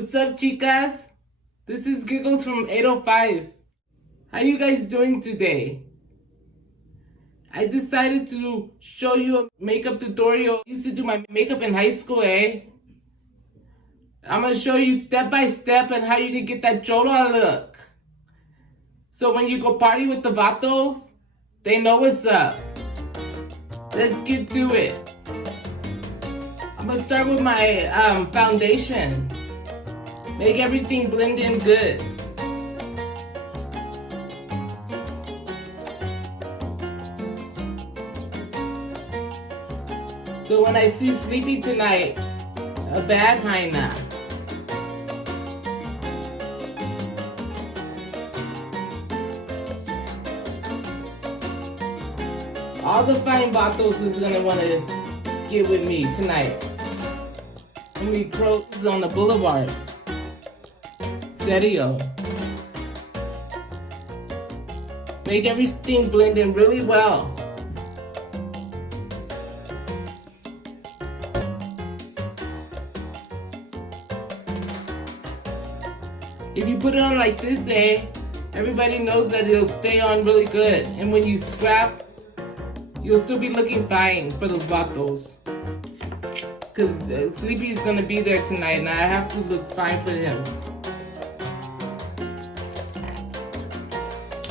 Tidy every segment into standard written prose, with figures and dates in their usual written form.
What's up, chicas? This is Giggles from 805. How you guys doing today? I decided to show you a makeup tutorial. I used to do my makeup in high school, eh? I'm gonna show you step by step on how you can get that chola look. So when you go party with the vatos, they know what's up. Let's get to it. I'm gonna start with my foundation. Make everything blend in good. So when I see Sleepy tonight, a bad hyena. All the fine vatos is gonna wanna get with me tonight. And we crows on the boulevard. Serio. Make everything blend in really well. If you put it on like this, everybody knows that it'll stay on really good. And when you scrap, you'll still be looking fine for those vatos. Because Sleepy is going to be there tonight and I have to look fine for him.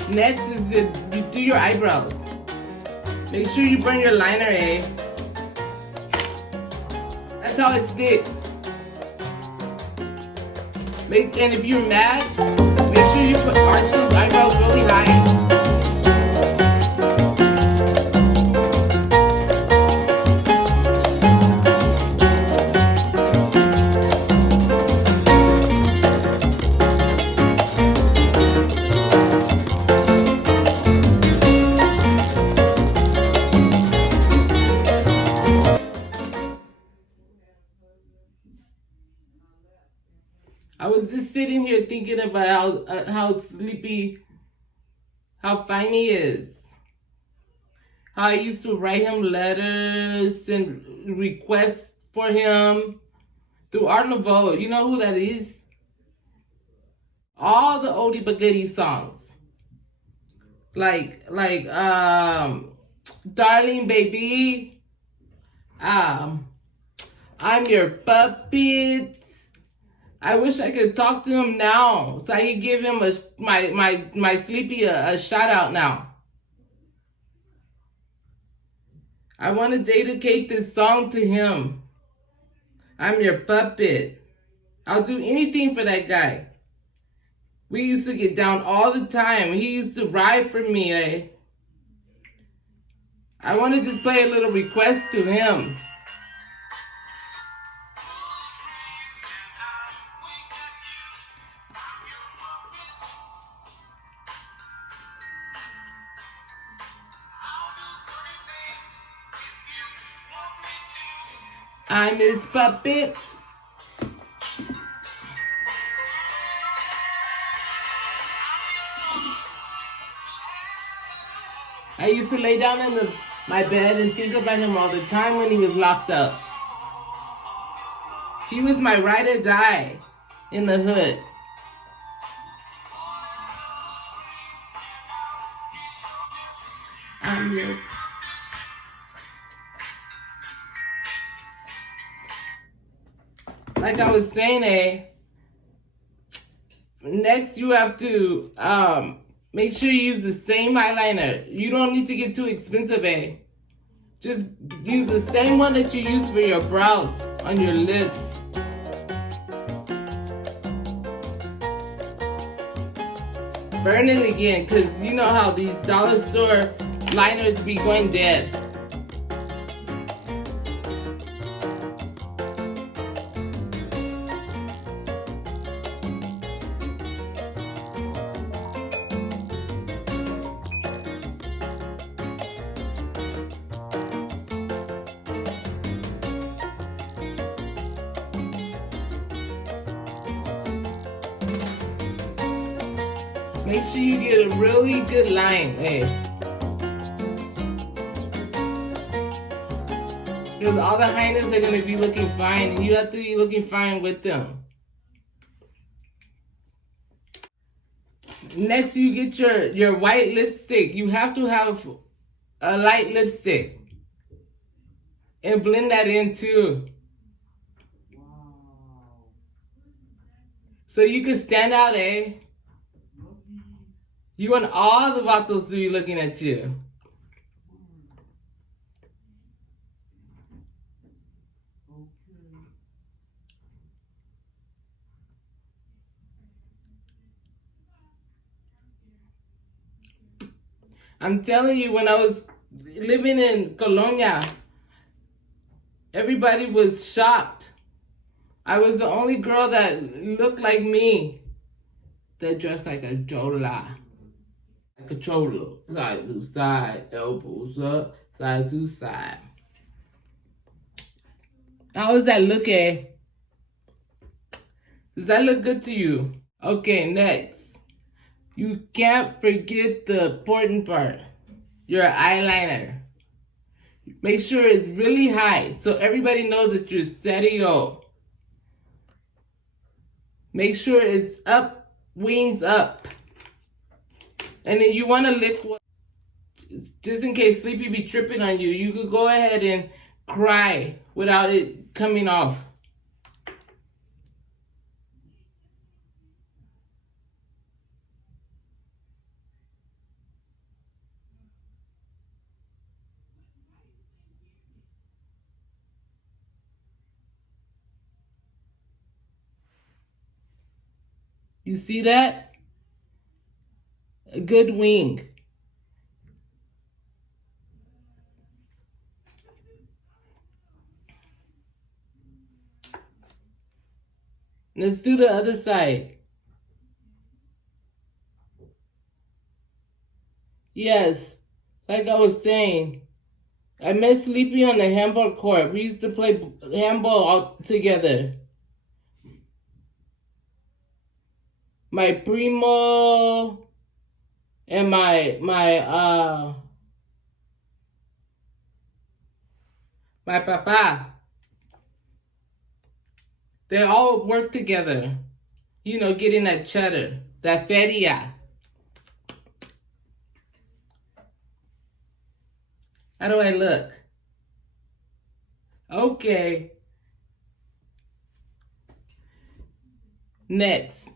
Next is you do your eyebrows. Make sure you burn your liner, That's how it sticks. And if you're mad, make sure you put arch those eyebrows really high. I was just sitting here thinking about how Sleepy, how fine he is. How I used to write him letters and requests for him through Art Nouveau. You know who that is? All the oldie but goodie songs. Like Darling Baby. I'm Your Puppet. I wish I could talk to him now so I could give him my Sleepy a shout out now. I want to dedicate this song to him. I'm your puppet. I'll do anything for that guy. We used to get down all the time. He used to ride for me, I want to just play a little request to him. I'm his puppet. I used to lay down in my bed and think about him all the time when he was locked up. He was my ride or die in the hood. I'm your Like I was saying, next you have to make sure you use the same eyeliner. You don't need to get too expensive, Just use the same one that you use for your brows on your lips. Burn it again, because you know how these dollar store liners be going dead. Make sure you get a really good line, Because all the hyenas are going to be looking fine, and you have to be looking fine with them. Next, you get your white lipstick. You have to have a light lipstick. And blend that in too. So you can stand out, eh? You want all the vatos to be looking at you. I'm telling you, when I was living in Colonia, everybody was shocked. I was the only girl that looked like me, that dressed like a chola. Like a chola. Side to side, elbows up, side to side. How does that look, eh? Does that look good to you? Okay, next. You can't forget the important part. Your eyeliner. Make sure it's really high so everybody knows that you're serio. Make sure it's up, wings up. And then you want to lick, just in case Sleepy be tripping on you, you could go ahead and cry without it coming off. You see that? A good wing. Let's do the other side. Yes, like I was saying, I met Sleepy on the handball court. We used to play handball all together. My primo and my papa, they all work together. You know, getting that cheddar, that feria. How do I look? Okay. Next.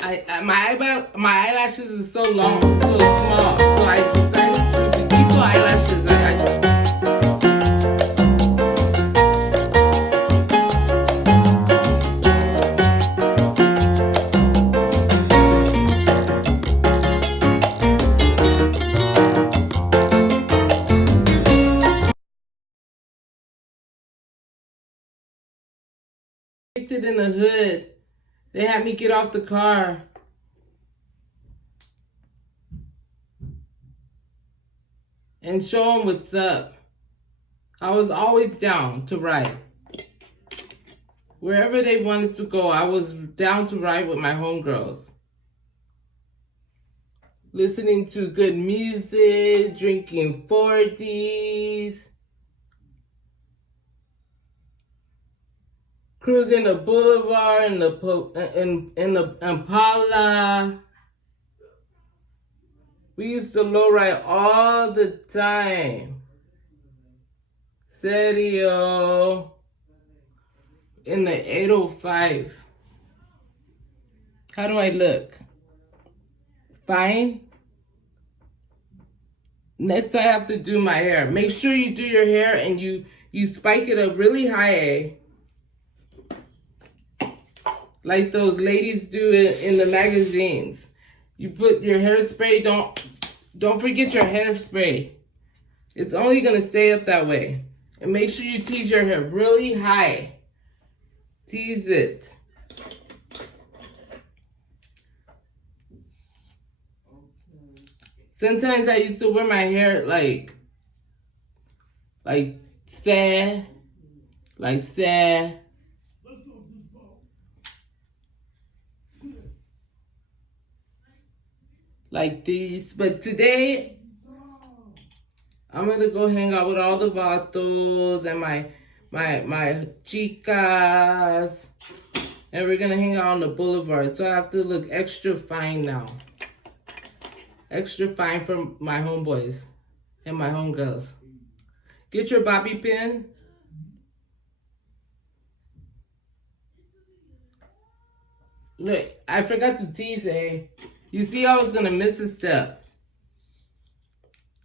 My eyelashes is so long, so small, so I decided to keep the eyelashes. Kicked it in the hood. They had me get off the car. And show them what's up. I was always down to ride. Wherever they wanted to go, I was down to ride with my homegirls. Listening to good music, drinking 40s. Cruising the boulevard in the Impala. We used to low ride all the time. Serio. In the 805. How do I look? Fine? Next I have to do my hair. Make sure you do your hair and you spike it up really high, eh? Like those ladies do in the magazines. You put your hairspray, don't forget your hairspray. It's only gonna stay up that way. And make sure you tease your hair really high. Tease it. Sometimes I used to wear my hair like sad, like these. But today, I'm gonna go hang out with all the vatos and my chicas. And we're gonna hang out on the boulevard. So I have to look extra fine now. Extra fine for my homeboys and my homegirls. Get your bobby pin. Look, I forgot to tease, eh? You see I was gonna miss a step.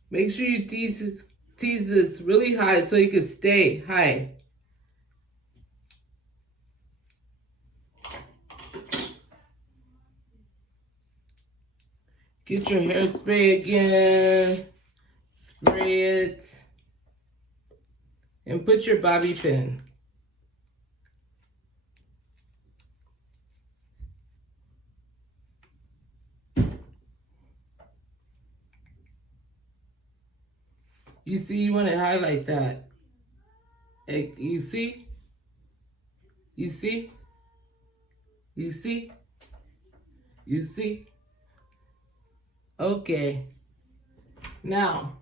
Make sure you tease this really high so you can stay high. Get your hairspray again. Spray it. And put your bobby pin. You see, you want to highlight that. You see? You see? You see? You see? Okay. Now,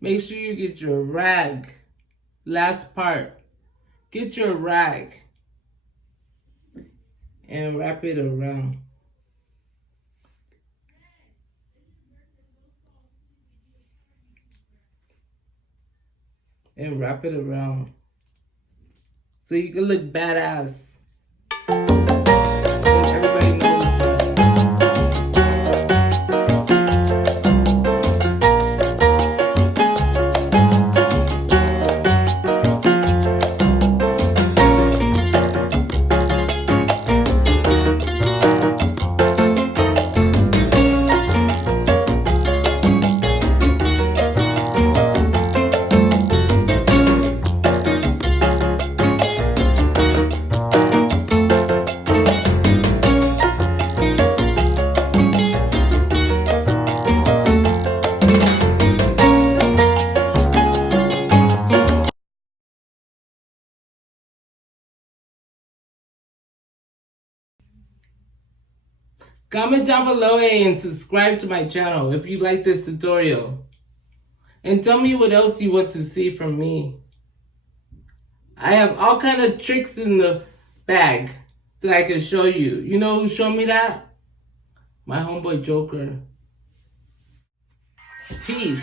make sure you get your rag. Last part. Get your rag. And wrap it around. And wrap it around. So you can look badass. And everybody knows comment down below and subscribe to my channel if you like this tutorial. And tell me what else you want to see from me. I have all kind of tricks in the bag that I can show you. You know who showed me that? My homeboy Joker. Peace.